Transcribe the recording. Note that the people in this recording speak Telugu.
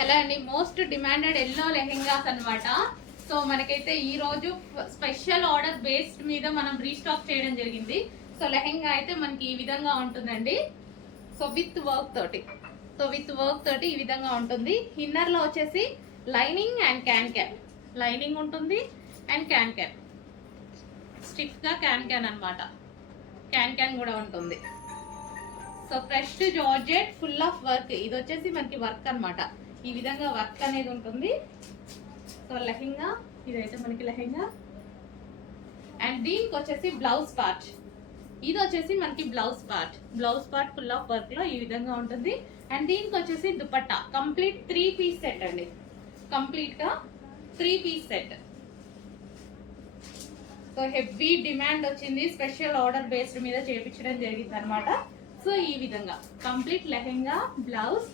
హలో అండి, మోస్ట్ డిమాండెడ్ ఎల్లో లెహెంగాస్ అన్నమాట. సో మనకైతే ఈ రోజు స్పెషల్ ఆర్డర్ బేస్డ్ మీద మనం రీస్టాక్ చేయడం జరిగింది. సో లెహెంగా అయితే మనకి ఈ విధంగా ఉంటుందండి. సో విత్ వర్క్ తోటి ఈ విధంగా ఉంటుంది. ఇన్నర్ లో వచ్చేసి లైనింగ్ అండ్ క్యాన్ లైనింగ్ ఉంటుంది అండ్ క్యాన్ స్టిఫ్ గా క్యాన్ అన్నమాట. క్యాన్ కూడా ఉంటుంది. So fresh georgette full of work. ఇది వచ్చేసి మనకి వర్క్ అన్నమాట. ఈ విధంగా వర్క్ అనేది ఉంటుంది. సో లెహెంగా ఇదైతే మనకి లెహెంగా అండ్ దీనికి వచ్చేసి బ్లౌజ్ పార్ట్. ఇది వచ్చేసి మనకి blouse part full of work లో ఈ విధంగా ఉంటుంది. అండ్ దీనికి వచ్చేసి దుపట్టా కంప్లీట్ 3 పీస్ సెట్ అండి. కంప్లీట్ గా 3 piece set. So heavy demand వచ్చింది, స్పెషల్ ఆర్డర్ బేస్డ్ మీద చేపించడం జరిగింది అనమాట. సో ఈ విధంగా కంప్లీట్ లెహెంగా, బ్లౌజ్